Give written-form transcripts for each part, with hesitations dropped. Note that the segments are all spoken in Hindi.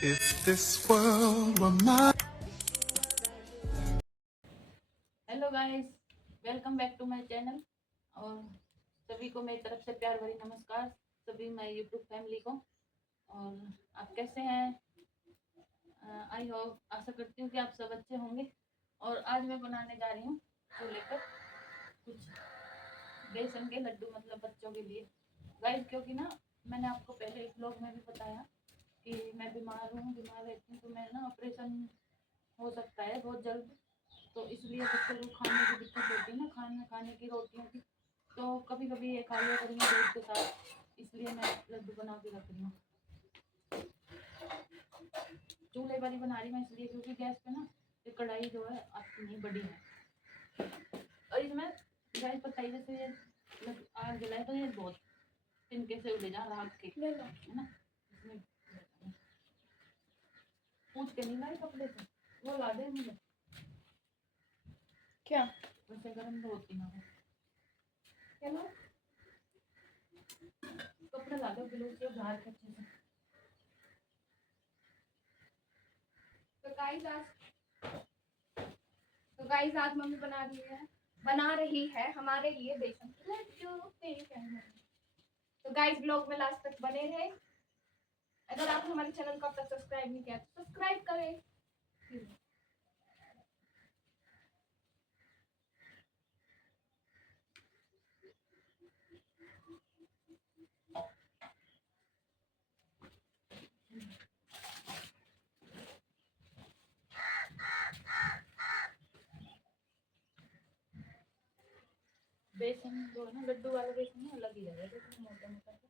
If this world were mine. Hello guys, welcome back to my channel. और सभी को मेरी तरफ से प्यार भरी नमस्कार, सभी माय यूट्यूब फैमिली को। और आप कैसे हैं? आई होप, आशा करती हूँ कि आप सब अच्छे होंगे। और आज मैं बनाने जा रही हूँ चूल्हे पर कुछ बेसन के लड्डू, मतलब बच्चों के लिए गाइस। क्योंकि ना, मैंने आपको पहले एक ब्लॉग में भी बताया कि मैं बीमार रहती हूँ, तो मैं ना ऑपरेशन हो सकता है बहुत जल्द। तो इसलिए बच्चों को खाने की दिक्कत होती है ना, खाने की रोटियों की। तो कभी कभी ये खा लिया करेंगे दूध के साथ, इसलिए मैं लड्डू बना के रख रही हूँ। चूल्हे वाली बना रही हूँ इसलिए क्योंकि गैस पे ना ये कढ़ाई जो है अपनी बड़ी है। और इसमें गैस पर तई जैसे ये आग जलाए तो ये बहुत तिनके से उड़े जा राख के, है ना। इसमें पूछ के नहीं लाई कपड़े से, वो ला दे मुझे। क्या वैसे गर्म तो होती ना हो, चलो कपड़े ला दो गिलो से बाहर के अच्छे से। तो गाइस आज मम्मी बना रही है हमारे लिए बेसन के लड्डू। तो गाइस ब्लॉग में लास्ट तक बने रहे। अगर आप हमारे चैनल को अब तक सब्सक्राइब नहीं किया तो सब्सक्राइब करें। बेसन जो है ना, लड्डू वाला बेसन ना अलग ही है, देखो मोटा मोटा सा।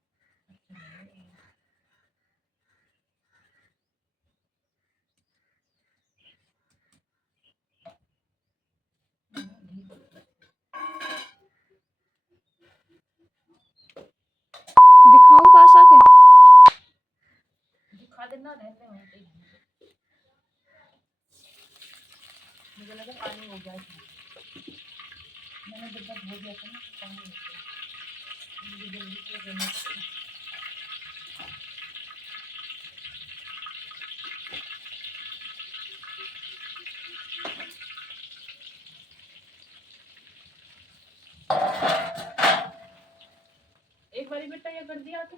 दिखाऊं पास आके? दिखा देना, रहने वहीं पे ही। मुझे लगा पानी हो गया इसमें, मैंने जब तक हो गया था ना तो पानी हो गया। मुझे जल्दी से करना पड़ता है। एक बारी बेटा ये कर दिया तो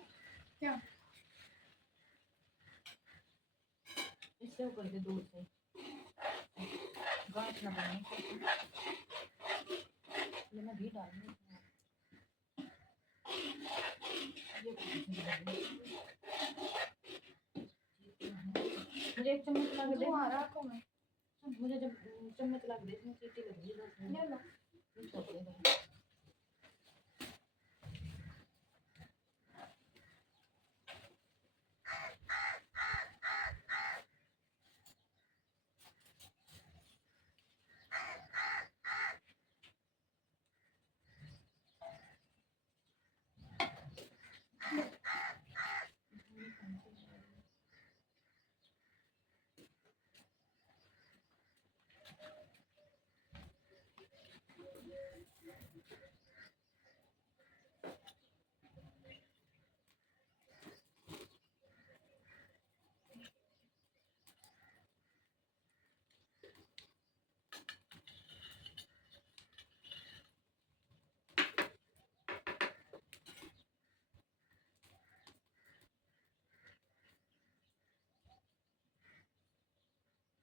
क्या इससे वो कर दे दूर से, गांठ ना बने। ये मैं घी डाल दूँ इसमें। ये मुझे एक चम्मच ला के दे। मुझे जब चम्मच ला के दे, इसमें सीटी लग रही है। ले लो।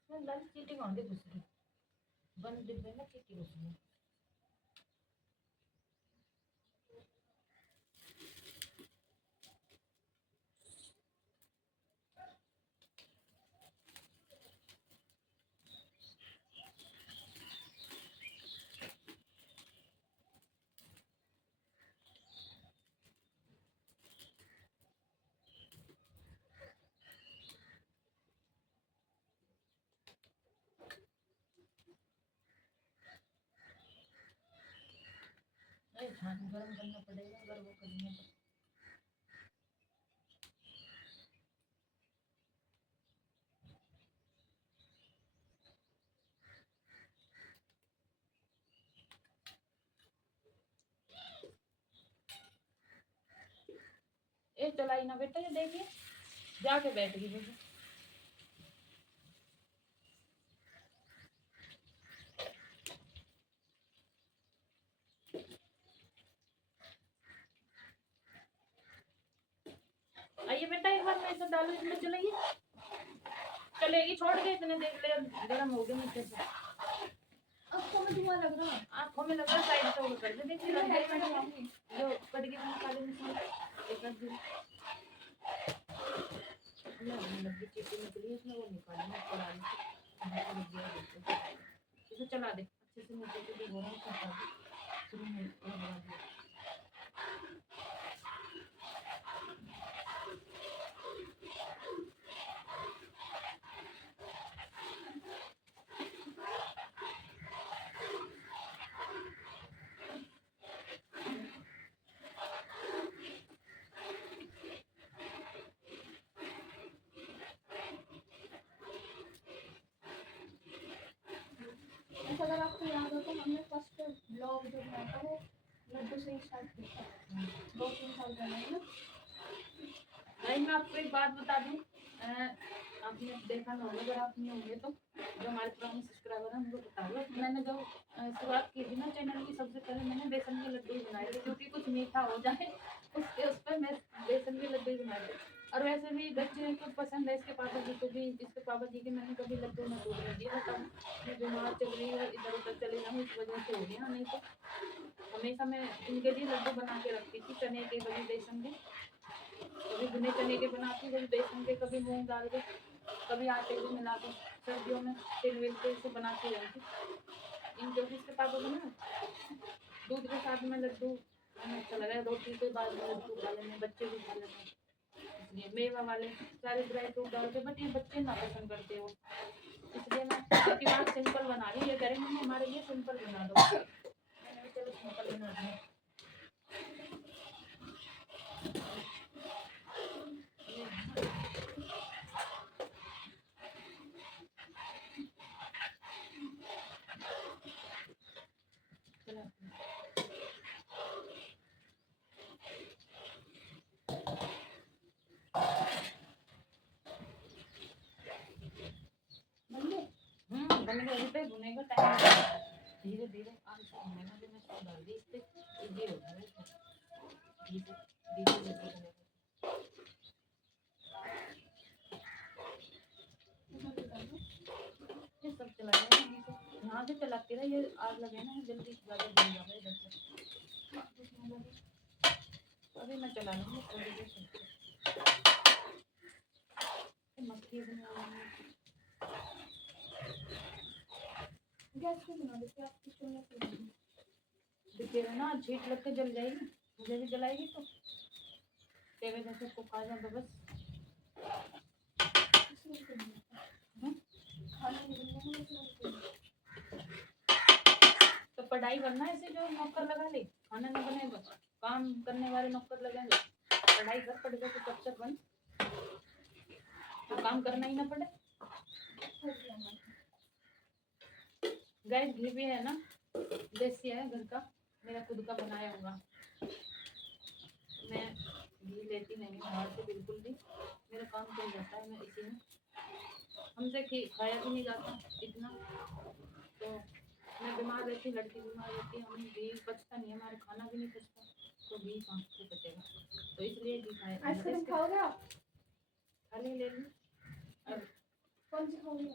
लाल चीटी कौन दी दूसरी बंद डिब्बे में चीटी घुसी है। अरे छान गरम करना पड़ेगा अगर वो करनी है तो। ए चलाई ना बेटा, ये देखिए जाके बैठ गई बेटा। इसमें चलेगी चलेगी, छोड़ के इतने देख ले गर्म हो गए नीचे से। आंखों में धुआं लग रहा है। आँखों में लगा साइड से कर दे, देखिए मैं लग हेलमेट गई लगाऊंगी। जो कटगी में काले निशान एक कर दी। लगी चीटी निकली इसमें, वो निकालना पड़ा इसे चला दे अच्छे से नीचे से भी हो रहा है करता है शुरू में लगा दिया। अगर आपको याद हो तो हमने फर्स्ट ब्लॉग जो बनाया था वो लड्डू से स्टार्ट किया था 2-3 साल पहले, है ना? भाई मैं आपको एक बात बता दूं, आपने देखा ना होगा, अगर आप नहीं होंगे तो जो हमारे पुराने सब्सक्राइबर हैं उनको बता दो। मैंने जो शुरुआत की थी ना चैनल की, सबसे पहले मैंने बेसन के लड्डू बनाए थे, क्योंकि कुछ मीठा हो जाए उस पर मैं बेसन के लड्डू बनाए थे। और वैसे भी बच्चे को पसंद है, इसके पापा जी को भी, इसके पापा जी के मैंने कभी लड्डू न दूध नहीं दिया। तब मैं बीमार चल रही हूँ, इधर उधर चले जाऊँ, इस वजह से हो गया। नहीं तो हमेशा मैं इनके लिए लड्डू बना के रखती थी, चने के कभी बेसन के, कभी भुने चने के बनाती, कभी बेसन के, कभी मूंग दाल के, कभी आटे को मिला के सर्दियों में तिल विल के इसे बनाती रहती। इनके ऑफिस के पापा को ना दूध के साथ में लड्डू अच्छा लगा, रोटी के बाद में लड्डू खा लेने, बच्चे भी खा लेने, इसलिए मेवा वाले सारे ड्राई फ्रूट डाल के, बट ये बच्चे ना पसंद करते हो, इसलिए मैं आपकी बात सिंपल बना रही हूँ। ये करेंगे हमारे लिए सिंपल बना दो, चलो सिंपल बना दूँ। बन गया, अभी तक भुने का टाइम धीरे धीरे आग से भुनेगा, जो मैं इसको डाल दी इससे इजी हो जाएगा, धीरे धीरे धीरे ये सब चलाएगा यहाँ से चलाते रहे, ये आग लगे ना जल्दी ज़्यादा जल जाएगा इधर से। अभी मैं चला लूँगी थोड़ी देर मक्खी गैस पे बना देते आप, किचन में क्यों नहीं? दिखेगा ना, झीट लग के जल जाएगी, मुझे भी जलाएगी तो तेरे जैसे उसको खा जाए बस। इसमें क्यों नहीं आता? खाना नहीं बनने में इसमें क्यों नहीं? तो पढ़ाई करना है, ऐसे जो नौकर लगा ले, खाना नहीं बनेगा, काम करने वाले नौकर लगेंगे, पढ़ाई कर, पढ़ के तो अफसर बन, तो काम करना ही ना पड़े। गैस घी भी है ना, देसी है घर का, मेरा खुद का बनाया होगा, मैं घी लेती नहीं बाहर से बिल्कुल भी, मेरा काम चल जाता है, मैं इसी में, हमसे खाया भी नहीं जाता इतना, तो मैं बीमार रहती, लड़की बीमार रहती, हम घी बचता नहीं, हमारा खाना भी नहीं बचता, तो घी कहाँ से बचेगा, तो इसलिए घी खाया। आइसक्रीम खाओगे आप? खाली ले लूँ, अब कौन सी खाओगे?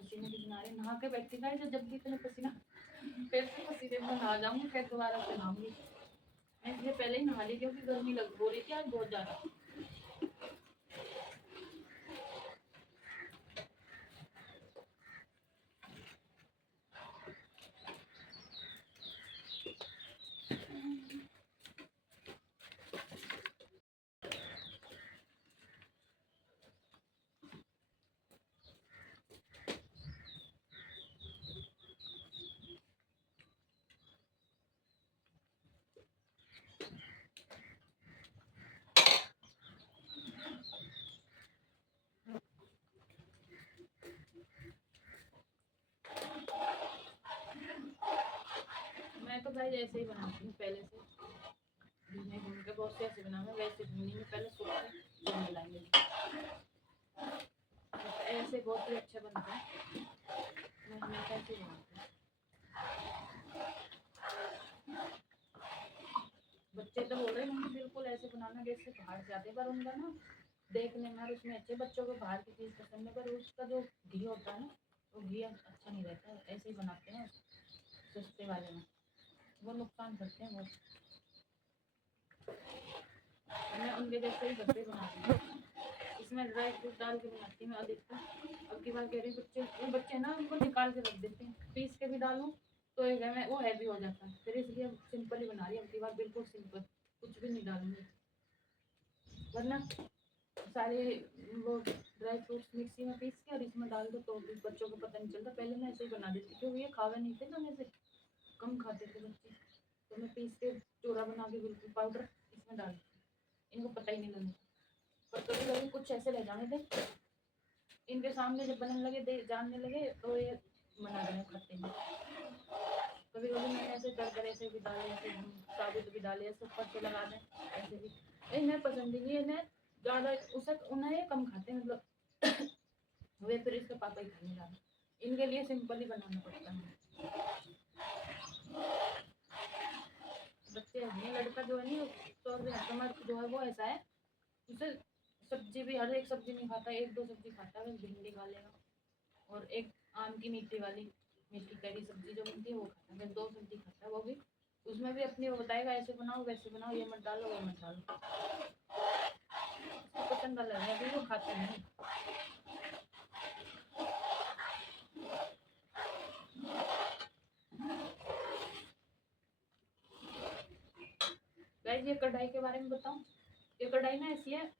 पसीने के किनारे नहा के बैठती है, जो जब भी इतने पसीना फिर से पसीने में नहा जाऊंगी, फिर दोबारा से नहाऊंगी, मैं इसलिए पहले ही नहा ली, क्योंकि गर्मी लग हो रही थी आज बहुत ज़्यादा। मैं तो भाई ऐसे ही बनाती हूँ पहले से, भूने भून के बहुत से ऐसे बनाऊंगा, वैसे भूनी में पहले सूख के फिर मिलाएंगे, ऐसे बहुत ही अच्छा बनता है, मैं हमेशा ऐसे ही बनाती हूँ। बच्चे तो बोल रहे हैं मम्मी बिल्कुल ऐसे बनाना गैस से बाहर से आते, पर उनका ना देखने में और उसमें अच्छे, बच्चों को बाहर की चीज़ पसंद है, पर उसका जो घी होता है ना वो घी अच्छा नहीं रहता है, ऐसे ही बनाते हैं सस्ते वाले में, वो नुकसान करते हैं बहुत। मैं उनके जैसे ही घर पे बनाती हूँ, इसमें ड्राई फ्रूट डाल के बनाती हूँ अधिकतर। अब की बार कह रही बच्चे ना उनको निकाल के रख देते हैं, पीस के भी डालूँ तो एक है वो हैवी हो जाता है, फिर इसलिए सिंपल ही बना रही हूँ अब की बार, बिल्कुल सिंपल, कुछ भी नहीं डालूंगी, वरना सारे वो ड्राई फ्रूट्स मिक्सी में पीस के और इसमें डाल दो तो भी बच्चों को पता नहीं चलता। पहले मैं ऐसे ही बना देती क्योंकि ये खावे नहीं थे ना, मैं से कम खाते थे बच्चे, तो मैं पीस के चूरा बना के बिल्कुल पाउडर इसमें डाल देती, इनको पता ही नहीं लगता। पर कभी कभी कुछ ऐसे रह जाने थे, इनके सामने जब बनने लगे दे जानने लगे तो ये मना देने खाते हैं। कभी कभी मैंने ऐसे कर ऐसे भी डाले, ऐसे साबुत भी डाले, ऐसे ऊपर से लगा दें, ऐसे भी इन्हें पसंद ही नहीं, इन्हें ज़्यादा उसे उन्हें कम खाते हैं, मतलब वे फिर इसके पापा ही खाने जाते, इनके लिए सिंपल ही बनाना पड़ता है। बच्चे हैं, लड़का जो है नहीं तो समर जो है वो ऐसा है, उसे सब्जी भी हर एक सब्जी नहीं खाता, एक दो सब्जी खाता है, बस भिंडी खा लेगा और एक आम की मीठी वाली मीठी करी सब्जी जो बनती है वो खाता है, बस दो सब्जी खाता है, वो भी उसमें भी अपनी वो बताएगा ऐसे बनाओ वैसे बनाओ, ये मत डालो वो मत डालो, उसको पसंद अलग है, अभी वो खाता नहीं। गाइस ये कढ़ाई के बारे में बताऊं, ये कढ़ाई ना ऐसी है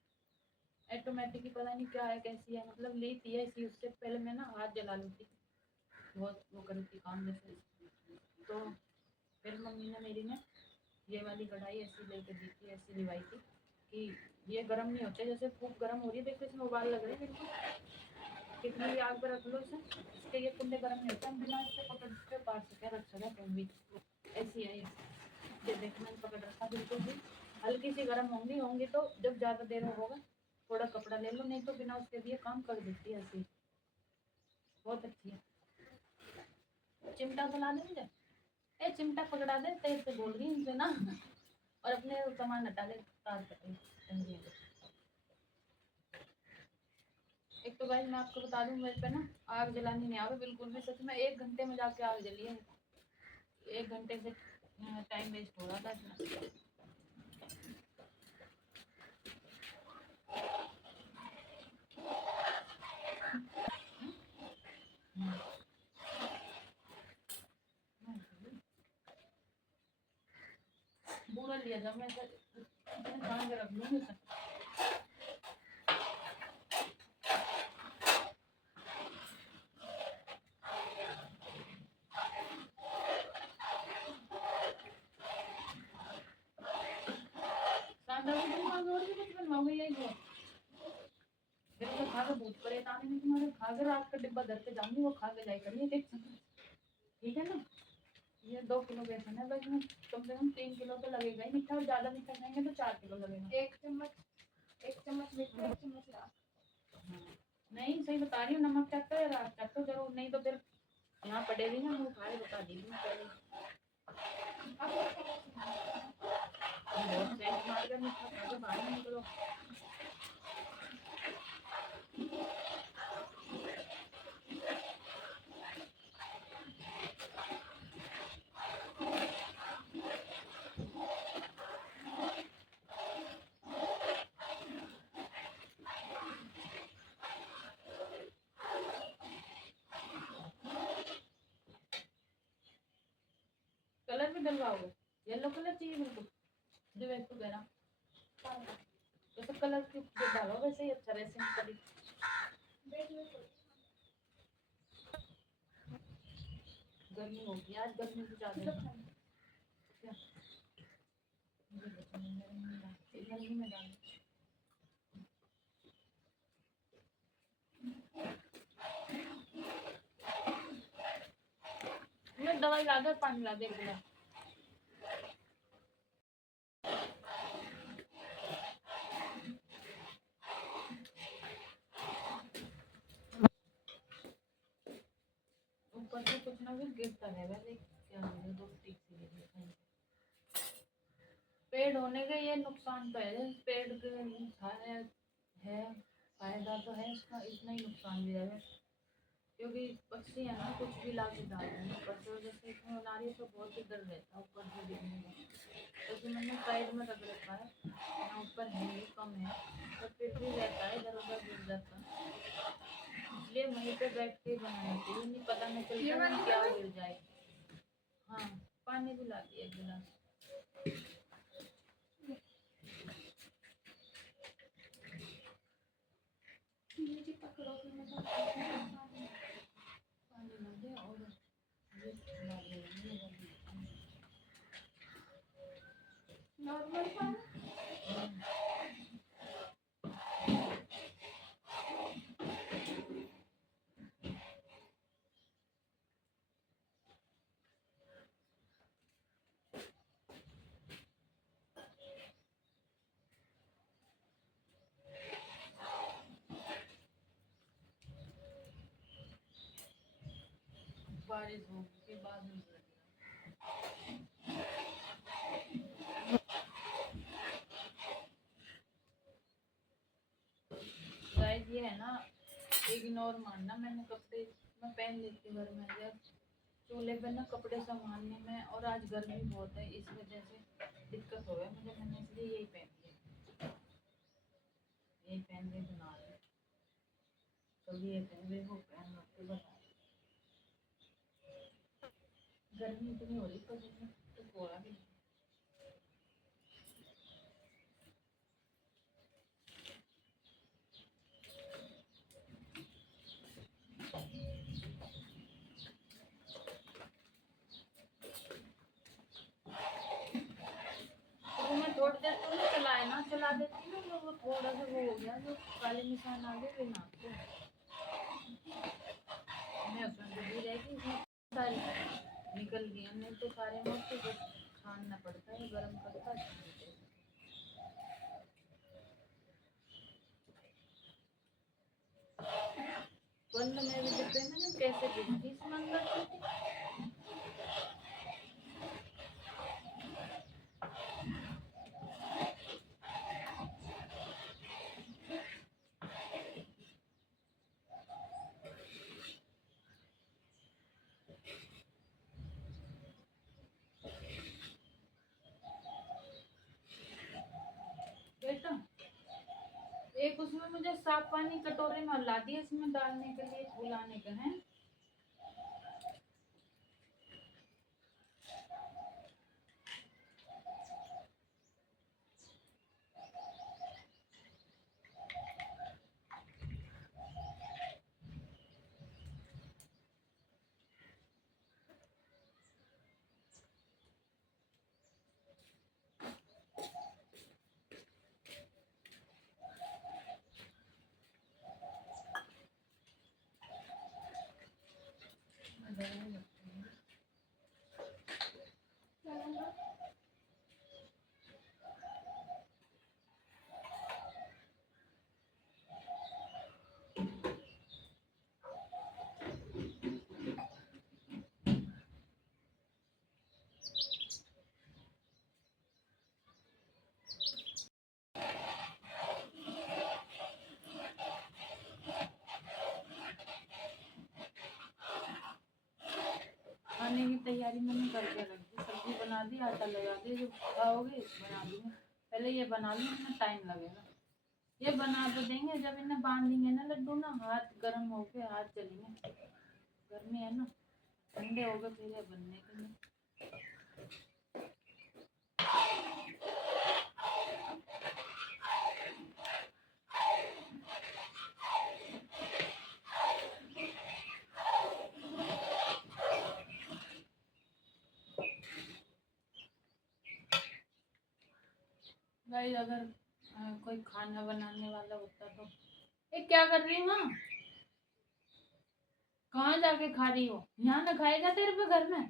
ऑटोमेटिक ही, पता नहीं क्या है कैसी है, मतलब ली थी ऐसी, उससे पहले मैं ना हाथ जला लेती, बहुत वो करी थी काम जैसे, तो फिर मम्मी ने मेरी ने ये वाली कढ़ाई ऐसी लेके दी थी, ऐसी लिवाई थी कि ये गर्म नहीं होते, जैसे खूब गर्म हो रही है, देखो इसमें उबाल लग रहे हैं बिल्कुल, कितनी भी आग पर रख लो इसे, इसके ये कुंडे गर्म नहीं होते, हम बिना इससे पकड़ के पार सके रख सके कहीं भी, ऐसी है ये देखो मैंने पकड़ रखा बिल्कुल भी, हल्की सी गर्म होंगी होंगी तो जब ज़्यादा देर होगा थोड़ा कपड़ा ले लो, नहीं तो बिना उसके भी काम कर देती है ऐसी, बहुत अच्छी है। चिमटा बुला दे मुझे, ए चिमटा पकड़ा दे, तेज से बोल रही इनसे ना और अपने सामान हटा ले तार पे। एक तो गाइस मैं आपको बता दूं, मेरे पे ना आग जलानी नहीं आवे बिल्कुल भी, सच में 1 घंटे में जाके आग जली है, 1 घंटे से टाइम वेस्ट हो रहा था इसमें। पूरा लिया जब मैं छान के रख लूँगी उसे। सांडा भी तुम आगे और भी कुछ बनवाओगे यही बहुत, फिर उसे खा के भूत प्रेत आने में तुम्हारे, खा के रात का डिब्बा धर के जाऊंगी, वो खा के जाए करिए देख, ठीक है ना। ये 2 किलो बेसन है, बस में कम से कम 3 किलो तो लगेगा ही मीठा, और ज़्यादा मीठा खाएंगे तो 4 किलो लगेगा। 1 चम्मच मीठा, 1 चम्मच राख। नहीं सही बता रही हूँ, नमक चाहते हो या राख चाहते हो जरूर, नहीं तो फिर यहाँ पड़ेगी ना मुँह खाए, बता दी मैं पहले। बहुत सेंट मार कर मीठा खा के बाहर ना निकलो। कलर भी डलवाओगे, येलो कलर चाहिए बिल्कुल जो वैसे वगैरह, जैसे कलर जो डालो वैसे ही अच्छा रहे, सिंपल। गर्मी होगी आज, गर्मी भी ज़्यादा है क्या, गर्मी में डालो। मैं दवाई ला दे, पानी ला दे एक गिलास। ऊपर से कुछ ना कुछ गिरता है, वैसे क्या हो रहा है, 2 स्टिक से गिर गई। पेड़ होने का ये नुकसान तो है, जैसे पेड़ के है फायदा तो है इसका, इतना ही नुकसान भी है क्योंकि पक्षी है ना कुछ भी ला के डाल देंगे ऊपर से, जैसे इसमें बना रही है तो बहुत ही डर रहता है ऊपर से गिरने का, क्योंकि मैंने साइड में रख रखा है, यहाँ ऊपर है ही कम है तो फिर भी रहता है, इधर उधर गिर जाता है, इसलिए वहीं पे बैठ के बनाना चाहिए, नहीं पता नहीं चलता है क्या गिर जाए। हाँ पानी भी ला दिया एक गिलास। जी पकड़ो फिर मैं पानी पानी ला दे और ये ला दे नॉर्मल पानी। बारिश होगी के बाद में गाइस ये है ना, इग्नोर मानना, मैंने कपड़े मैं पहन लेती हूँ घर में, जब चूल्हे पे ना कपड़े संभालने में, और आज गर्मी बहुत है इस वजह से दिक्कत हो गया मुझे, मैंने इसलिए यही पहन लिया, यही पहन के बना रही, कभी ये पहन ली वो पहन के बना रही, गर्मी इतनी हो रही तो कोड़ा भी तो मैं थोड़ी देर तो नहीं चलाए ना, चला देती ना तो वो थोड़ा सा वो हो गया, जो काले निशान आ गए बिना तो मैं उसमें डूबी रहेगी, इसमें सारी निकल गई, नहीं तो सारे मोटे को छानना पड़ता है, गर्म करता है। बंद में भी डिब्बे में ना कैसे गिरती इसमें अंदर से, बेटा एक उसमें मुझे साफ पानी कटोरे में ला दिया, इसमें डालने के लिए फुलाने का है। खाने की तैयारी मैंने करके रख दी, सब्जी बना दी, आटा लगा दी, जो खाओगे बना दूंगी, पहले ये बना लूँ, इतना टाइम लगेगा, ये बना तो देंगे, जब इन्हें बांधेंगे ना लड्डू ना, हाथ गर्म हो के हाथ चलेंगे, गर्मी है ना, ठंडे हो गए फिर ये बनने के लिए। गाइस अगर कोई खाना बनाने वाला होता तो, ये क्या कर रही हो, कहाँ जाके खा रही हो, यहाँ ना खाएगा तेरे पे घर में,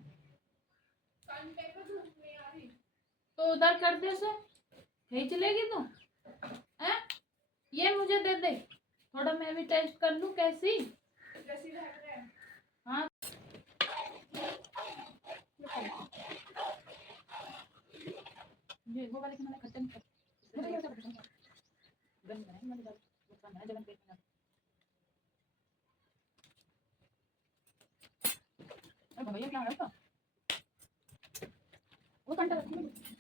तो उधर कर दे उसे, खींच लेगी तू है, ये मुझे दे दे थोड़ा, मैं भी टेस्ट कर लूं कैसी। हाँ ये वो वाले खाना खट्टा नहीं खाते गन बनाए मैंने डाल नुकसान है जलन पेट में अरे भैया क्या है उसका वो कांटा रखी है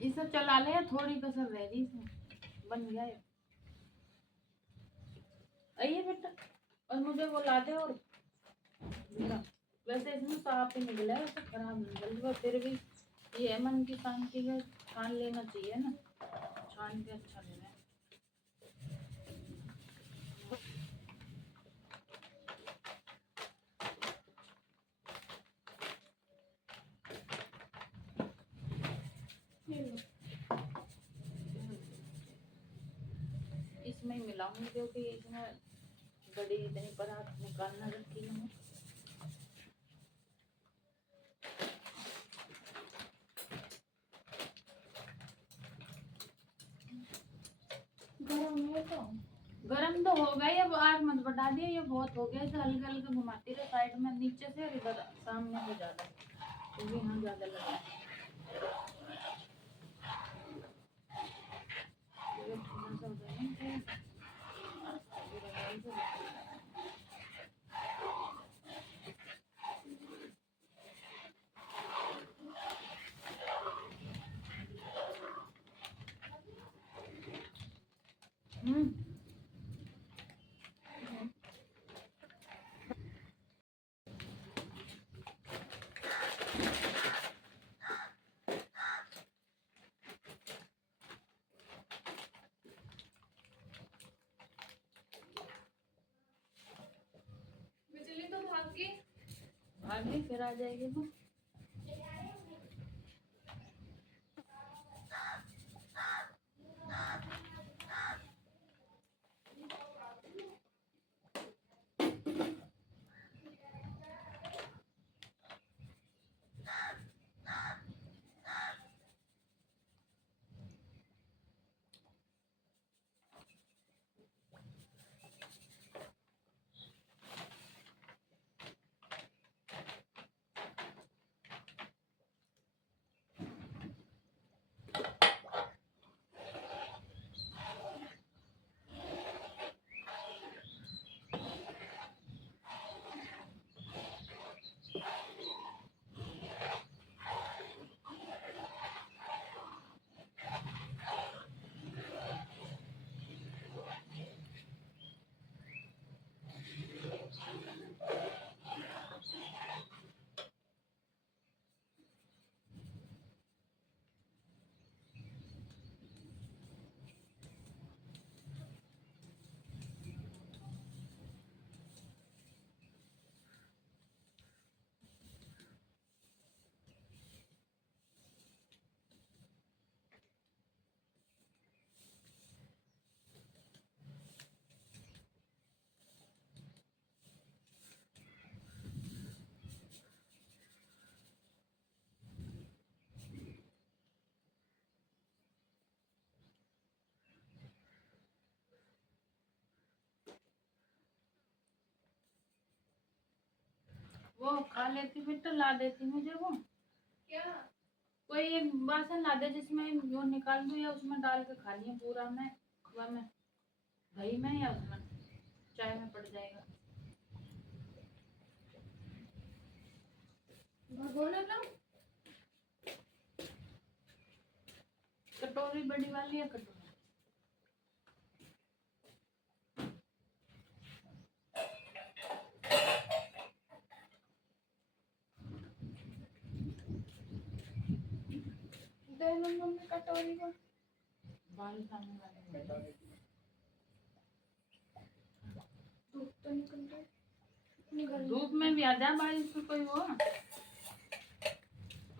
ये सब चला ले थोड़ी कसर रह गई इसमें बन गया ये आइए बेटा और मुझे वो ला दे और मेरा वैसे इसमें साफ ही निकला है वैसे खराब निकल गया फिर भी ये मन की शांति का छान लेना चाहिए ना छान के अच्छा लेना है इसमें ही मिलाऊंगी क्योंकि इसमें बड़ी इतनी परात निकालना रखी है गरम तो हो गई अब आग मत बढ़ा दिए ये बहुत हो गया इसे हल्के हल्के घुमाती रहे साइड में नीचे से और इधर सामने से ज्यादा क्योंकि यहाँ ज्यादा लगा है ये थोड़ा सा हो जाए बिजली तो भाग गई आगे फिर आ जाएगी वो वो खा लेती फिर तो ला देती मुझे वो क्या कोई एक बासन ला दे जिसमें वो निकाल दूं या उसमें डाल के खा लिया पूरा में वह में दही में या उसमें चाय में पड़ जाएगा भगोना लो कटोरी बड़ी वाली या कटोरी दे लो मम्मी कटोरी को बाल खाने वाले धूप तो निकल गई निकल धूप में भी आ जा, बारिश का कोई वो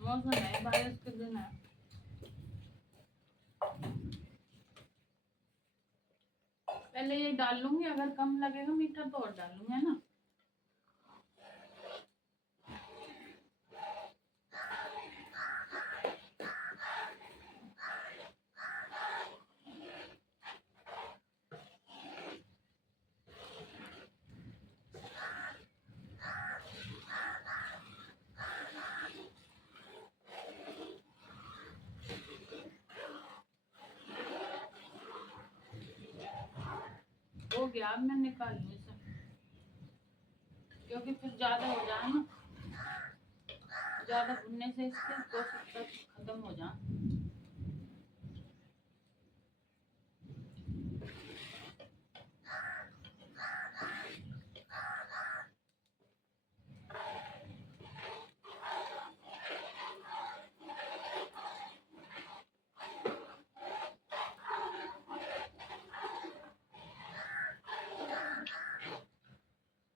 मौसम है, बारिश के दिन है। पहले ये डाल लूंगी, अगर कम लगेगा मीठा तो और डालूंगी, है ना। हो गया, अब मैं निकाल लूँ इसे, क्योंकि फिर ज्यादा हो जाए ना, ज्यादा भुनने से इसके पोषक तत्व खत्म हो जाए।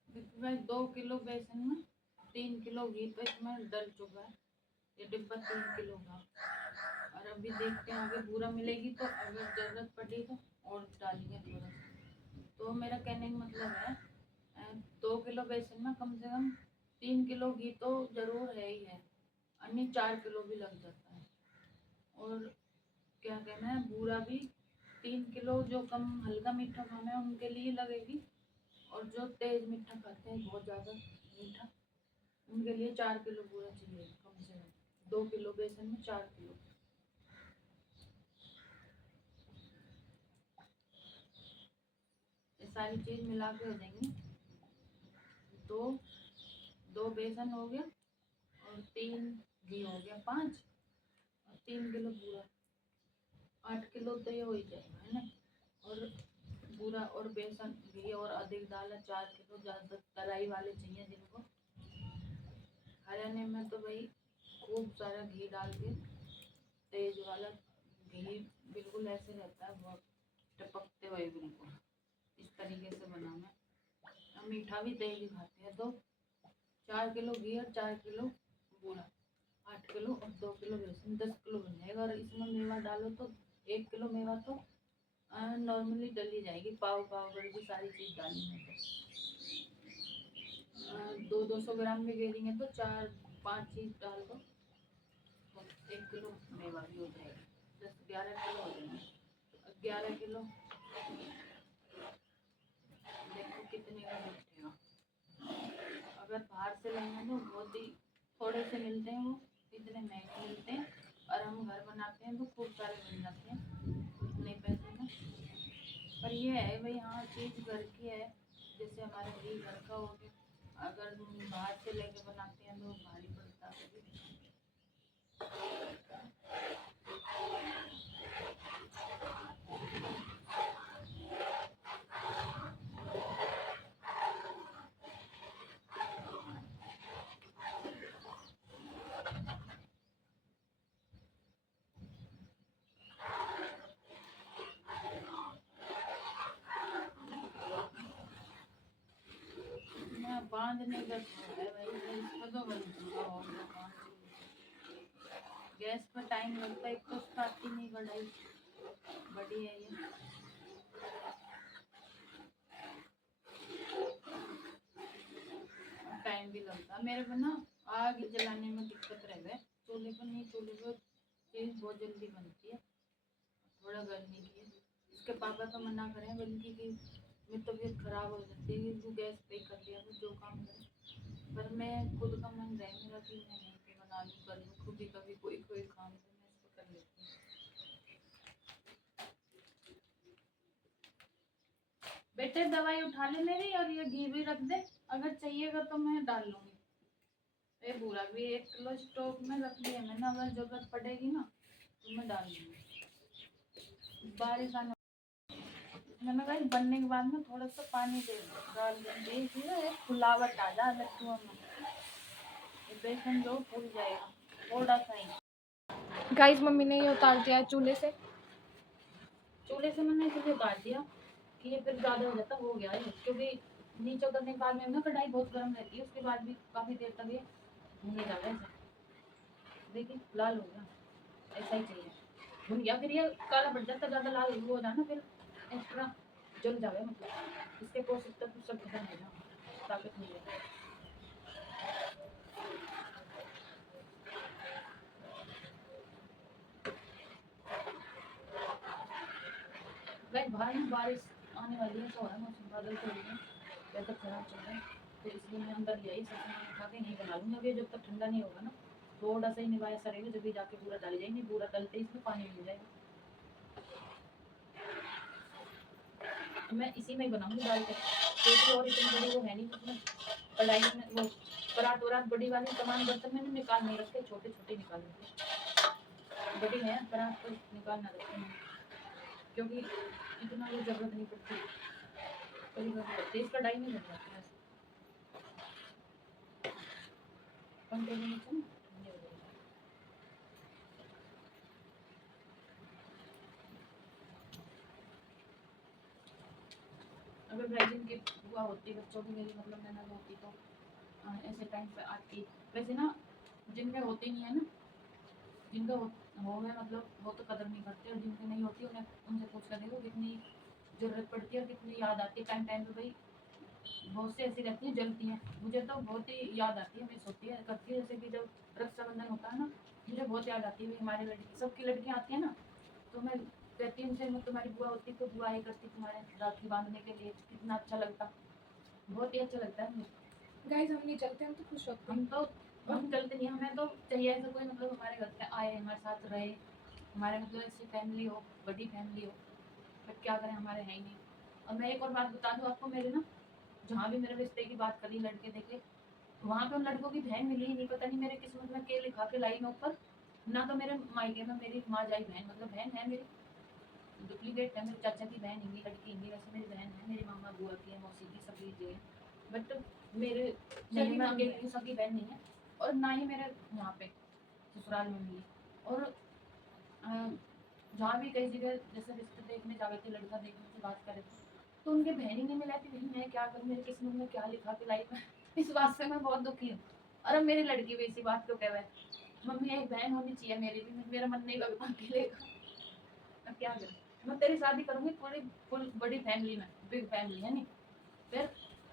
देखो 2 किलो बेसन में 3 किलो घी तो इसमें डल चुका है। ये डिब्बा 3 किलो का। और अभी देखते हैं आगे पूरा मिलेगी तो अगर जरूरत पड़ी तो और डालेंगे थोड़ा सा। तो मेरा कहने का मतलब है 2 किलो बेसन में कम से कम 3 किलो घी तो जरूर है ही है, अन्य 4 किलो भी लग जाता है। और क्या कहना है, बूरा भी 3 किलो, जो कम हल्का मीठा खाना है उनके लिए लगेगी, और जो तेज मीठा खाते हैं बहुत ज़्यादा मीठा, उनके लिए 4 किलो बूरा चाहिए कम से कम। 2 किलो बेसन में 4 किलो। ये सारी चीज़ मिला के हो जाएंगी। दो बेसन हो गया और 3 घी हो गया, 5 और 3 किलो बूरा, 8 किलो तो ये हो ही जाएगा, है ना। और बूरा और बेसन घी और अधिक डाला 4 किलो। ज़्यादा तलाई वाले चाहिए जिनको, हरियाणा में तो भाई खूब सारा घी डाल के, तेज वाला घी बिल्कुल ऐसे रहता है, बहुत टपकते हुए बिल्कुल इस तरीके से बनाना। हम मीठा भी तेज ही खाते हैं, तो 4 किलो घी और 4 किलो बूरा, 8 किलो और 2 किलो बेसन, 10 किलो बन जाएगा। और इसमें मेवा डालो तो 1 किलो मेवा तो नॉर्मली डली जाएगी, पाव भर की सारी चीज़ डाली है तो 200 ग्राम भी घेरेंगे तो 4-5 चीज़ डाल दो तो 1 किलो मेवा भी हो जाएगा, 10-11 किलो हो जाएंगे। 11 किलो देखो कितने का बैठेगा। अगर बाहर से लेंगे तो बहुत ही थोड़े से मिलते हैं, वो इतने महंगे मिलते हैं, और हम घर बनाते हैं तो खूब सारे बन जाते हैं उतने पैसे में। पर ये है भाई, हाँ चीज़ घर की है, जैसे हमारा घी घर का हो गया। अगर बाहर से लेके बनाते हैं तो भारी पड़ता है। बांधने का है भाई, इसको तो गैस पर टाइम लगता है, एक तो आती नहीं बढ़ाई बड़ी है ये। टाइम भी लगता है मेरे को ना, आग जलाने में दिक्कत रह गए, चूल्हे पर नहीं, चूल्हे पर चीज़ बहुत जल्दी बनती है, थोड़ा गर्मी की है। इसके पापा तो मना करें बल्कि कि मेरी तबीयत खराब हो जाती है कि तू गैस पे कर लिया तो जो काम करे, पर मैं खुद का मन रहे मेरा कि मैं नहीं पे बना लूँ, कर लूँ खुद ही, कभी कोई कोई काम तो मैं इस पर कर लेती हूँ। बेटे दवाई उठा ले मेरी, और ये घी भी रख दे, अगर चाहिएगा तो मैं डाल लूँगी। ये पूरा भी 1 किलो स्टोव में रख दिया मैंने, अगर जरूरत पड़ेगी ना तो मैं डाल दूँगी। बारिश आने मैंने कहा बनने के बाद में थोड़ा सा पानी दे डाल देंगे, फुलावट आ जा लड्डुओं में, बेसन जो फूल जाएगा थोड़ा सा ही। गाइस मम्मी ने ये उतार दिया है चूल्हे से। चूल्हे से मैंने इसलिए उतार दिया कि ये फिर ज़्यादा हो जाता, हो गया है, क्योंकि नीचे उतरने के बाद में ना कढ़ाई बहुत गर्म रहती है, उसके बाद भी काफी देर तक ये भून जाता है। देखिए लाल हो गया, ऐसा ही चाहिए भून गया, फिर ये काला पड़ जाता, ज्यादा लाल हो जाना फिर एक्स्ट्रा जल जावे, मतलब इसके पोषक तत्व सब खत्म हो जाए, ताकत नहीं है। गाइस बाहर में बारिश आने वाली है, ऐसा हो रहा है मौसम, बादल तो हो रहे हैं, वेदर खराब चल रहा है, तो इसलिए मैं अंदर ले आई, सब सामान उठा के नहीं बना लूँगी अभी, जब तक ठंडा नहीं होगा ना, थोड़ा सा ही निवाया ऐसा रहेगा, जब भी जाके पूरा डाल जाएंगे, पूरा डलते ही इसमें पानी मिल जाएगा। मैं इसी में ही बनाऊंगी डाल के, क्योंकि और इतनी बड़ी वो है नहीं, उसमें कढ़ाई में वो परात वरात बड़ी वाली सामान बर्तन मैंने निकाल नहीं रखे, छोटे छोटे निकाल रखे, बड़ी है परात तो निकाल ना रखे मैंने, क्योंकि इतना वो जरूरत नहीं पड़ती, कभी कभी पड़ती है, इस कढ़ाई में बन जाता है कंटेनर में से ना, ये हो जाएगा। अगर ब्राइडिंग की हुआ होती बच्चों की, मेरी मतलब ननद होती तो ऐसे टाइम पे आती, वैसे ना जिनमें होती नहीं है ना, जिनका हो गया मतलब वो तो कदर नहीं करते, और जिनकी नहीं होती उन्हें उनसे पूछ कर देखो कितनी जरूरत पड़ती है और कितनी याद आती है टाइम टाइम पे भाई, बहुत से ऐसी रहती हैं जलती हैं, मुझे तो बहुत ही याद आती है, मिस होती है करती है, जैसे कि जब रक्षाबंधन होता है ना, मुझे बहुत याद आती है भाई, हमारी लड़की सबकी लड़कियाँ आती है ना, तो मैं कहती हूँ उनसे, मैं तुम्हारी बुआ होती तो बुआ ही करती तुम्हारे राखी बांधने के लिए, कितना अच्छा लगता, बहुत ही अच्छा लगता है मुझे। गाइस हम नहीं चलते, हम तो खुश होते हैं। हम चलते नहीं, हमें तो चाहिए ऐसा कोई मतलब हमारे घर पे आए, हमारे साथ रहे, हमारे मतलब ऐसी फैमिली हो, बड़ी फैमिली हो, बट क्या करें हमारे है ही नहीं। और मैं एक और बात बता दूँ आपको, मेरे ना जहाँ भी मेरे रिश्ते की बात करी लड़के देखे, वहाँ पे उन लड़कों की बहन मिली ही नहीं, पता नहीं मेरे किस्मत में के लिखा के लाई मैं ऊपर, ना तो मेरे मायके में मेरी माँ जाई बहन, मतलब बहन है मेरी, डुप्लीकेट है, मेरे चाचा की बहन हिंदी लड़की हिंदी, वैसे मेरी बहन है, मेरी मामा बुआ की है, मौसी की, सभी की है, बट मेरे नहीं, मैं अकेली हूँ, सगी बहन नहीं है, और ना ही मेरे यहाँ पे ससुराल में मिली। और जहाँ भी कई जगह जैसे रिश्ते देखने जा रहे थे, लड़का देखने से बात कर रहे थे, तो उनके बहन ही नहीं मिला थी, भाई मैं क्या करूँ, मेरी किस्मत में क्या लिखा के लाई मैं इस बात से मैं बहुत दुखी हूँ। और अब मेरी लड़की भी इसी बात को कह रहा है, मम्मी एक बहन होनी चाहिए मेरी भी, मेरा मन नहीं लगता अकेले का, अब क्या करूँ, मैं तेरी शादी करूंगी थोड़ी फुल बड़ी फैमिली में, बिग फैमिली है नहीं, फिर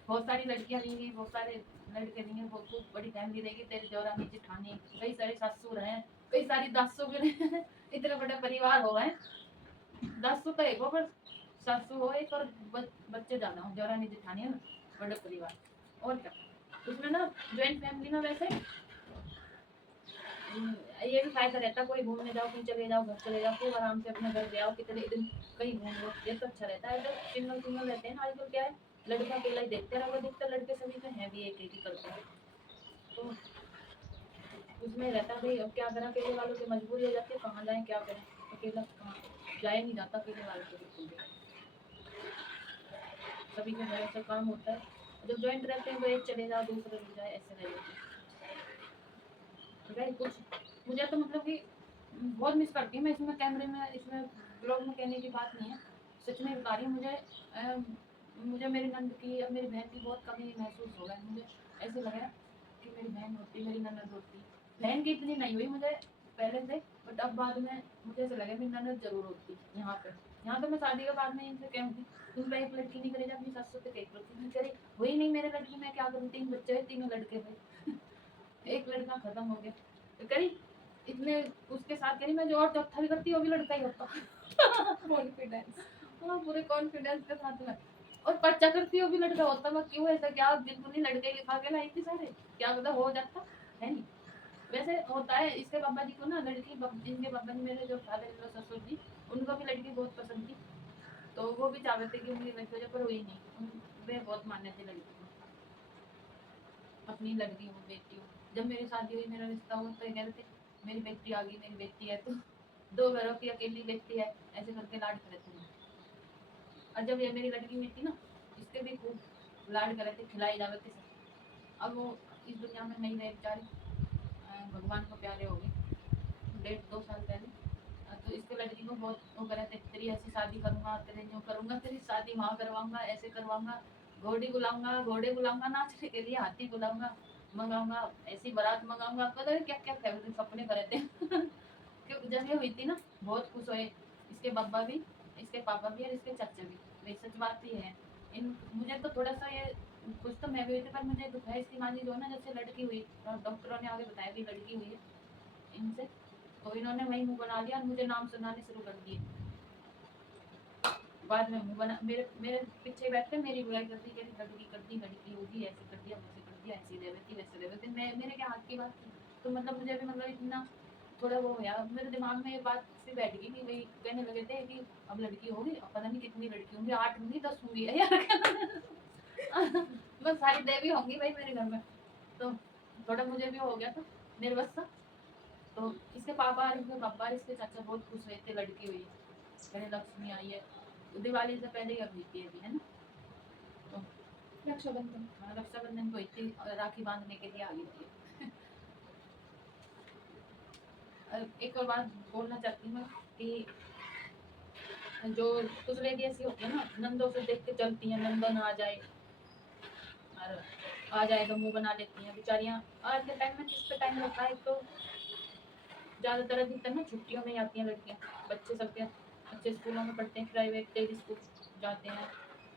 बहुत सारी लड़कियां रहेंगी, बहुत सारे लड़के रहेंगे, बहुत खूब बड़ी फैमिली रहेगी, तेरे देवरानी जेठानी, कई सारे ससुर हैं, कई सारी दासू भी हैं इतने बड़े परिवार हो गए, दासू तो एक हो पर सासू हो एक, और बच्चे ज्यादा हो, देवरानी जेठानी है ना, बड़े परिवार, और क्या उसमें ना ज्वाइंट फैमिली में वैसे ये भी फायदा रहता, कोई घूमने जाओ, कहीं चले जाओ, घर चले जाओ, खूब आराम से अपने घर जाओ, कितने दिन कहीं घूम लो, ये तो अच्छा रहता है। जब सिंगल सिंगल रहते हैं ना आजकल, क्या है लड़का अकेला ही देखते रहो, अधिकतर लड़के सभी पे हैं भी एक एक ही करते हैं, तो उसमें रहता है भाई, अब क्या करें, अकेले वालों की मजबूरी हो जाती है, कहाँ जाए क्या करें, अकेला कहाँ जाए नहीं जाता, अकेले वालों को बिल्कुल भी, सभी के घर ऐसा काम होता है, जब ज्वाइंट रहते हैं तो एक चले जाओ दूसरे रुक जाए, ऐसे रह जाते हैं। कुछ मुझे तो मतलब कि बहुत मिस करती हूँ मैं, इसमें कैमरे में, इसमें ब्लॉग में कहने की बात नहीं है, सच में बता रही हूँ, मुझे मेरी नंद की और मेरी बहन की बहुत कमी महसूस हो रहा है, मुझे ऐसे लग रहा है कि मेरी बहन होती, मेरी ननद होती, बहन की इतनी नहीं हुई मुझे पहले से, बट अब बाद में मुझे ऐसा लगा मेरी ननद जरूर होती यहाँ पे, यहाँ तो मैं शादी के बाद में इनसे कहूँगी तुम एक लड़की नहीं करेगा, अपनी सास से एक लड़की नहीं करे, वही नहीं मेरे लड़की, मैं क्या करूँ, 3 बच्चे, 3 लड़के थे एक लड़का खत्म हो गया, तो करी इतने उसके साथ करी मैं, जो और चौथा भी करती वो भी लड़का ही होता कॉन्फिडेंस। हाँ पूरे कॉन्फिडेंस के साथ में, और पर्चा करती वो भी लड़का होता, मैं क्यों ऐसा, क्या बिल्कुल ही लड़के लिखा के लाई थी सारे, क्या पता हो जाता है नहीं, वैसे होता है, इसके पापा जी को ना लड़की, इनके पापा जी मेरे जो फादर इन लॉ ससुर जी, उनको भी लड़की बहुत पसंद थी, तो वो भी चाहते थे कि उनकी लड़की हो जाए, पर हुई नहीं, वे बहुत मान्य थे लड़की को, अपनी लड़की हो बेटी हो, जब मेरी शादी हुई मेरा रिश्ता हुआ तो ये कहते थे मेरी बेटी आ गई, मेरी बेटी है, तो 2 घरों की अकेली बेटी है, ऐसे करके लाड करते हैं। और जब ये मेरी लड़की हुई थी ना, इसके भी खूब लाड करे थे, खिलाई जावे थे सब, अब वो इस दुनिया में नहीं रहे बेचारे, भगवान को प्यारे हो गए 1.5-2 साल पहले, तो इसके लड़की को बहुत वो करे थे, तेरी ऐसी शादी करूंगा, तेरे जो करूंगा, तेरी शादी वहाँ करवाऊंगा, ऐसे करवाऊंगा, घोड़े बुलाऊंगा नाचने के लिए, हाथी बुलाऊंगा, मंगाऊंगा, ऐसी बारात मंगाऊंगा, पता है क्या क्या सपने करे थे। क्योंकि जब ये हुई थी ना बहुत खुश हुए इसके पापा भी, इसके पापा भी और इसके चाचा भी। वही सच बात ही है। इन मुझे तो थोड़ा सा ये खुश तो मैं भी हुई थी, पर मुझे दुख है इसकी माँ जी जो है ना, जब से लड़की हुई और डॉक्टरों ने आगे बताया कि लड़की हुई है इनसे, तो इन्होंने वही मुंह बना लिया और मुझे नाम सुनाने शुरू कर दिए। बाद में मुंह बना मेरे मेरे पीछे बैठ कर मेरी बुराई करती, कह लड़की कर दी, लड़की होगी, ऐसे कर दिया, वैसे कर दिया, ऐसी रह थी, वैसे रह थी। मैं मेरे क्या हाथ की बात थी। तो मतलब मुझे भी मतलब इतना थोड़ा वो यार मेरे दिमाग में ये बात से बैठ गई कि भाई कहने लगे थे कि अब लड़की होगी, अब पता नहीं कितनी लड़की होंगी, 8 होंगी 10 होंगी यार। बस सारी देवी होंगी भाई मेरे घर में। तो थोड़ा मुझे भी हो गया था मेरे बस सा। तो इसके पापा और इसके पापा और इसके चाचा बहुत खुश हुए थे लड़की हुई है, कहने लक्ष्मी आई है। दिवाली से पहले ही अब हुई थी अभी, है ना। तो रक्षाबंधन। हाँ, रक्षाबंधन को हुई थी और राखी बांधने के लिए आ गई थी। एक और बात बोलना चाहती हूँ कि जो कुछ लेडी ऐसी होती है ना, नंदों से देख के चलती हैं, नंदन आ जाए और आ जाए तो मुंह बना लेती हैं बेचारियाँ। आज के टाइम में किस पे टाइम होता है, तो ज़्यादातर अधिकतर ना छुट्टियों में ही आती हैं लड़कियाँ। बच्चे सबके अच्छे स्कूलों में पढ़ते हैं, प्राइवेट डेली स्कूल जाते हैं,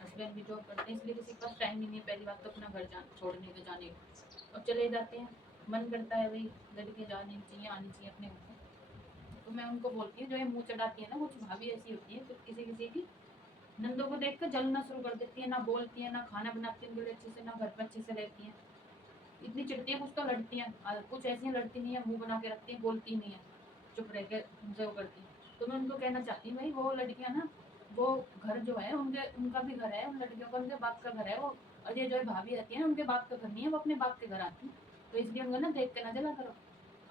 हस्बैंड भी जॉब करते हैं, इसलिए किसी के पास टाइम ही नहीं है पहली बात तो अपना घर छोड़ने के जाने का, और चले जाते हैं। मन करता है भाई लड़कियाँ जानी चाहिए, आनी चाहिए अपने घर से। तो मैं उनको बोलती हूँ जो ये मुँह चढ़ाती है ना, कुछ भाभी ऐसी होती है कुछ किसी किसी की, नंदों को देख कर जलना शुरू कर देती है, ना बोलती है, ना खाना बनाती है उनके लिए अच्छे से, ना घर पर अच्छे से रहती हैं। इतनी चिढ़ती है, कुछ तो लड़ती हैं और कुछ ऐसी लड़ती नहीं है, मुंह बना के रखती है, बोलती नहीं है, चुप रह के उनसे वो करती है। तो मैं उनको कहना चाहती हूँ भाई वो लड़कियाँ ना, वो घर जो है उनके, उनका भी घर है, उन लड़कियों का उनके बाप का घर है वो। और ये जो है भाभी रहती है ना, उनके बाप का घर नहीं है, वो अपने बाप के घर आती है। तो इसलिए उनको ना देख के ना जला करो।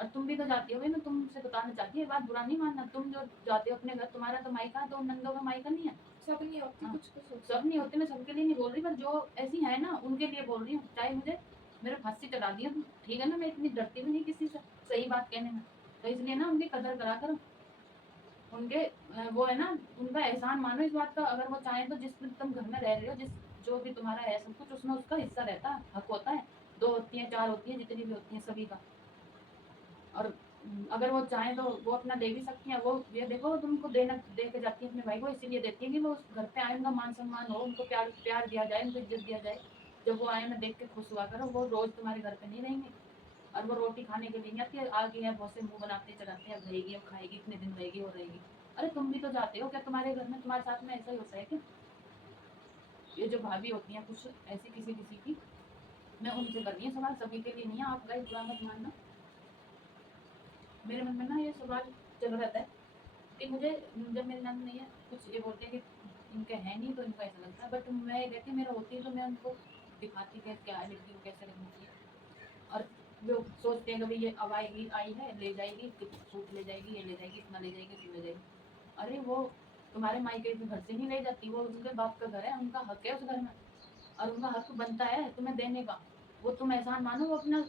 और तुम भी तो जाती हो भाई, मैं तुमसे बताना चाहती हूँ, ये बात बुरा नहीं मानना, तुम जो जाते हो अपने घर, तुम्हारा तो मायका है, तो नंदों का मायका नहीं है। सब नहीं होती, हाँ, कुछ कुछ होती सब नहीं होते, मैं सबके लिए नहीं बोल रही, पर जो ऐसी है ना उनके लिए बोल रही हूँ। चाहे मुझे मेरे फांसी चढ़ा दिया तुम, ठीक है ना, मैं इतनी डरती भी नहीं किसी से सही बात कहने में। तो इसलिए ना उनकी कदर करा करो, उनके वो है ना, उनका एहसान मानो इस बात का। अगर वो चाहे तो जिस दिन तुम घर में रह रहे हो, जिस जो भी तुम्हारा है सब कुछ, उसमें उसका हिस्सा रहता है, हक होता है। 2 होती हैं, 4 होती हैं, जितनी भी होती हैं सभी का। और अगर वो चाहे तो वो अपना दे भी सकती हैं। वो ये देखो तुमको देना दे के जाती है अपने भाई को, इसीलिए देती है कि वो उस घर पे आए, उनका मान सम्मान हो, उनको प्यार प्यार दिया जाए, उनको इज्जत दिया जाए। जब वो आए ना देख के खुश हुआ करो, वो रोज तुम्हारे घर पे नहीं रहेंगे। और वो रोटी खाने के लिए नहीं आती है, आगे है बहुत से मुंह बनाते चढ़ाते हैं, रहेगी अब खाएगी, इतने दिन रहेगी और रहेगी। अरे तुम भी तो जाते हो, क्या तुम्हारे घर में तुम्हारे साथ में ऐसा ही होता है क्या? ये जो भाभी होती हैं कुछ ऐसी किसी किसी की, मैं उनसे कर रही हूँ सवाल, सभी के लिए नहीं है, आपका ही बुरा मत मानना। मेरे मन में ना ये सवाल चल रहता है कि मुझे, जब मेरे नंद नहीं है, कुछ ये बोलते हैं कि इनके है नहीं तो इनको ऐसा लगता है, बट मैं ये कहती हूँ मेरा होती है तो मैं उनको दिखाती कि क्या है लड़की को कैसे रखनी चाहिए। और वो सोचते हैं कि भाई ये अब आएगी, आई है ले जाएगी, सूट ले जाएगी, ये ले जाएगी, इतना ले जाएगी, इतना ले जाएगी। अरे वो तुम्हारे मायके के घर से नहीं ले जाती, वो उनके बाप का घर है, उनका हक है उस घर में, और उनका हक बनता है तुम्हें देने का। वो तुम एहसान मानो, वो अपना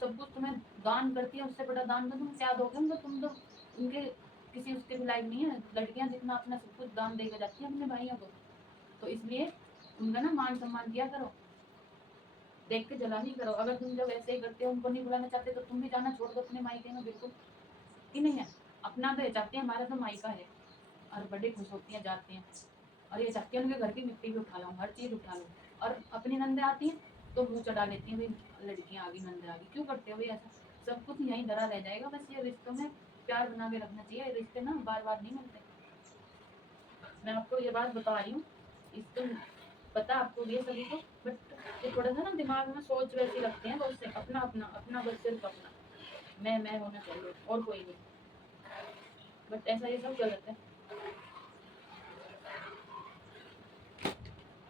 सब कुछ तुम्हें दान करती है, उससे बड़ा दान तो तुम क्या दोगे उनको? तुम तो उनके किसी उसके भी लायक नहीं है। लड़कियां जितना अपना सब कुछ दान देकर जाती हैं अपने भाइयों को, तो इसलिए उनका ना मान सम्मान किया करो, देख के जला नहीं करो। अगर तुम जब ऐसे ही करते हो, उनको नहीं बुलाना चाहते, तो तुम भी जाना छोड़ दो अपने मायके में, बिल्कुल कि नहीं है। अपना तो ये चाहती है हमारा तो मायका है, और बड़े खुश होती हैं जाते हैं, और ये चाहती है उनके घर की मिट्टी भी उठा लूँ, हर चीज़ उठा लूँ। और अपनी नंदे आती हैं तो मुँह चढ़ा लेती हैं, भाई लड़कियाँ आ गई, नंदे आ गई, क्यों करते हो भाई ऐसा? सब कुछ यहीं धरा रह जाएगा। बस ये रिश्तों में प्यार बना के रखना चाहिए, रिश्ते ना बार बार नहीं मिलते। मैं आपको ये बात बता रही हूँ, इसको पता आपको भी है सभी को, बट ये थोड़ा सा ना दिमाग में सोच वैसी रखते हैं बहुत से, अपना अपना अपना, बस सिर्फ अपना, मैं होना चाहिए और कोई नहीं। बट ऐसा ये सब गलत है।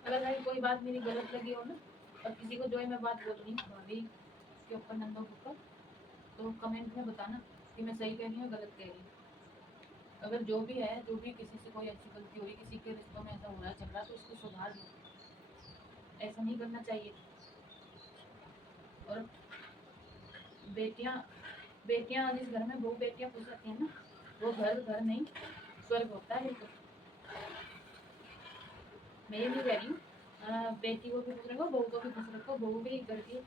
अगर भाई कोई बात मेरी गलत लगी हो ना, और किसी को जो है मैं बात बोल रही हूँ भाभी के ऊपर, नंदों के ऊपर, तो कमेंट में बताना कि मैं सही कह रही हूँ गलत कह रही हूँ। अगर जो भी है, जो भी किसी से कोई अच्छी गलती हो रही, किसी के रिश्तों में ऐसा हो रहा है झगड़ा, तो उसको सुधार लो, ऐसा नहीं करना चाहिए। और बेटियां बेटियां जिस घर में बहू बेटियां खुश रहती हैं ना, वो घर घर नहीं स्वर्ग होता है बिल्कुल। मैं ये नहीं कह रही हूँ बेटी को भी खुश रखो, बहू को भी खुश रखो। बहू भी घर की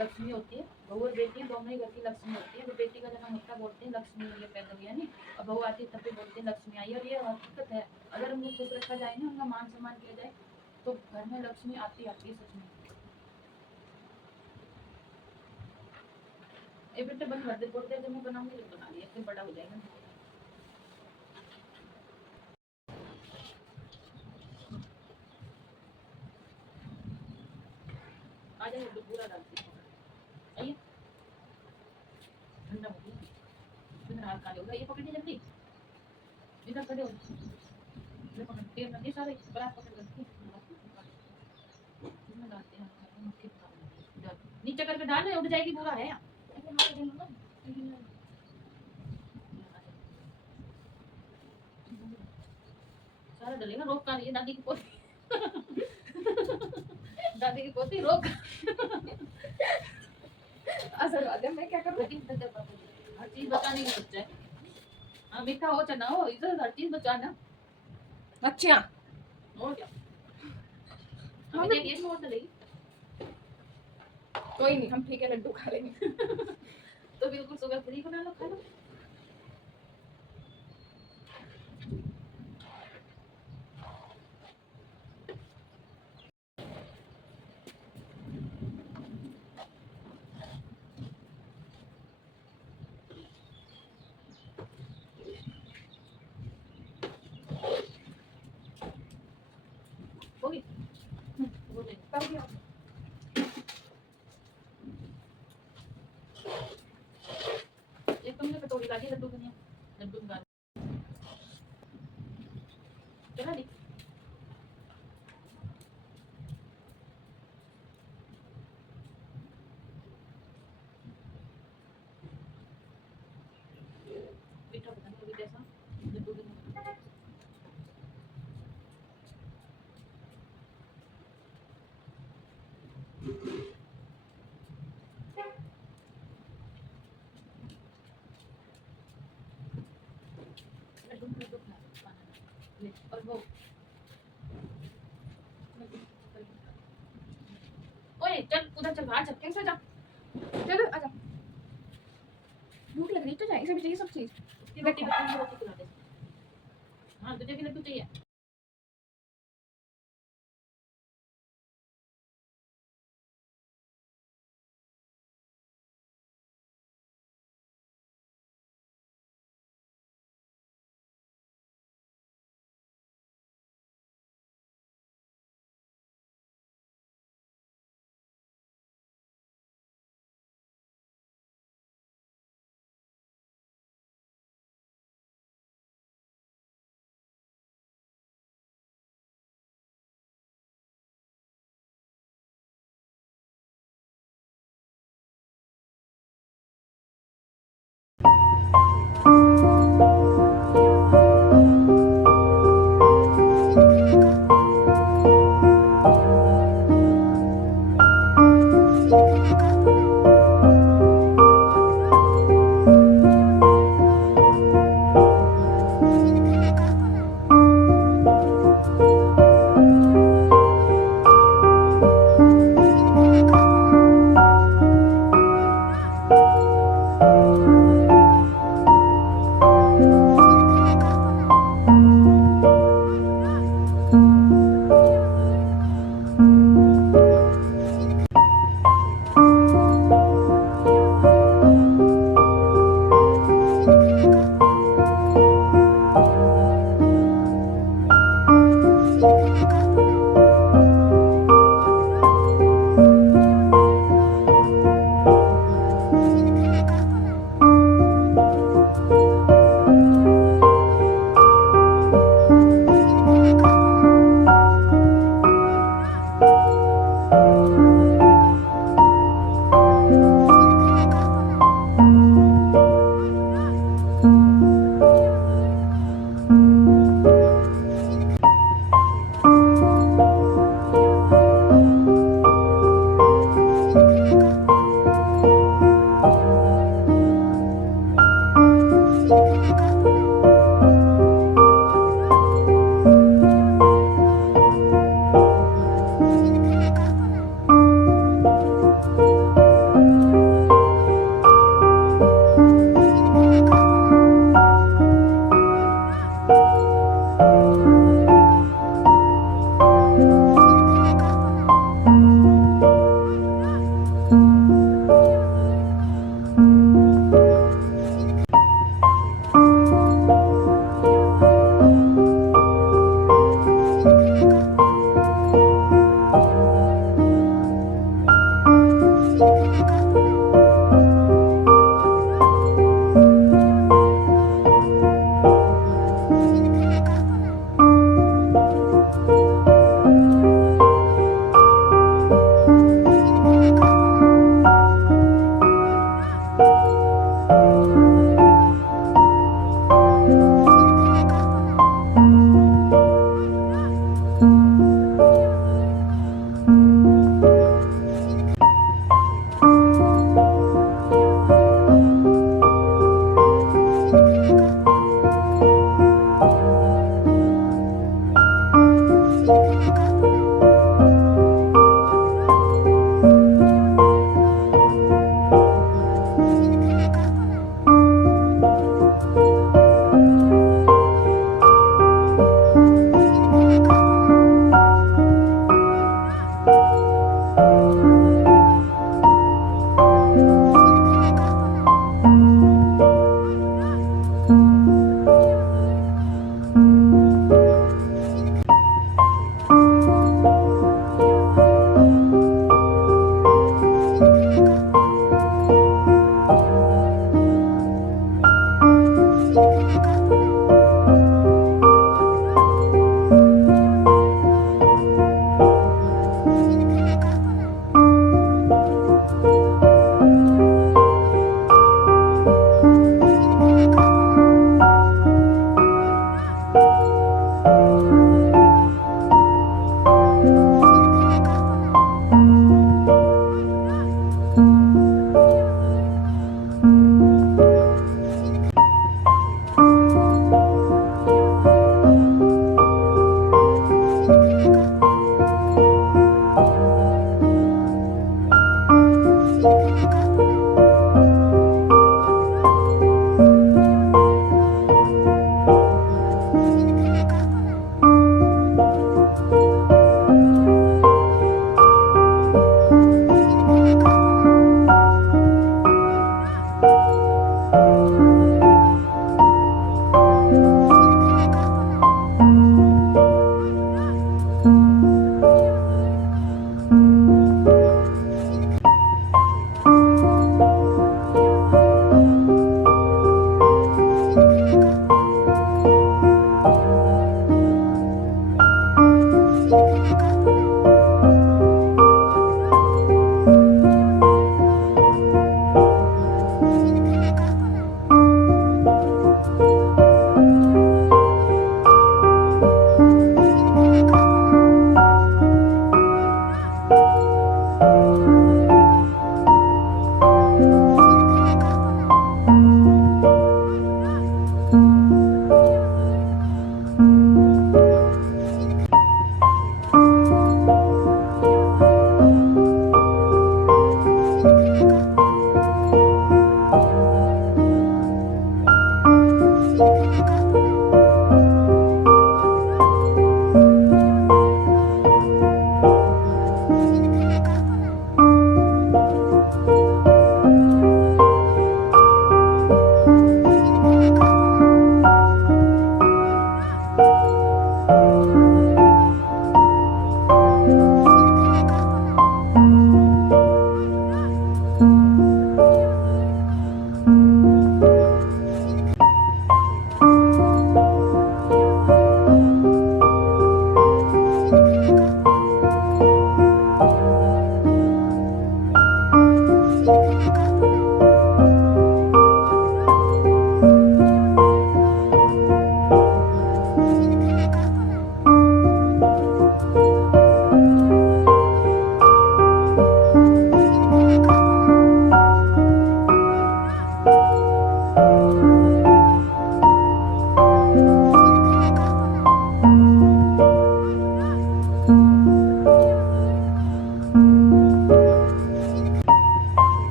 लक्ष्मी होती है, बहू और बेटी दोनों ही घर की लक्ष्मी होती है। तो बेटी का जन्म होता है बोलते हैं लक्ष्मी ये पैदा हुई है नहीं, और बहू आती है तब भी बोलते हैं लक्ष्मी आई। और ये हकीकत है, अगर उनको खुश रखा जाए ना, उनका मान सम्मान किया जाए, तो घर में लक्ष्मी आती है सच में। ये बेटे बंद कर दे, थोड़ी देर जब मैं बनाऊंगी जब बना लिया, फिर बड़ा हो जाएगा। आ जाएगा तो पूरा डालती हूँ। आइए ठंडा हो गया, फिर हाथ काले होगा। ये पकड़िए जल्दी, इधर खड़े हो, ये पकड़ तेल में सारे बराबर पकड़ करके इसमें डालते हैं। मक्खी डाल, नीचे करके डाल, उड़ जाएगी, पूरा है। सारा डलेगा, रोक का ये दादी की पोती दादी की पोती रोक। असर आते मैं क्या करूँ? हर चीज बचाने की बच्चा है। हाँ मीठा हो चना हो, इधर हर चीज बचाना। अच्छा और क्या, हमें देखिए इसमें और डलेगी। कोई नहीं, हम ठीक है लड्डू खा लेंगे। तो बिल्कुल सुगर फ्री बना लो, खा लो। होगी वो ले। कर दिया। एक तुमने कटोरी ला दी लड्डू बनिया, लड्डू निकाल चला दी। मीठा पता नहीं अभी कैसा लड्डू बनिया। लड्डू खाना ले, और वो ओए चल उधर चल, बाहर चल। कैसे जा? चलो आजा। भूख लग रही तो जाए, इसे भी चाहिए सब चीज। उसकी बेटी को रोटी खिला दे। हाँ तुझे भी लड्डू चाहिए।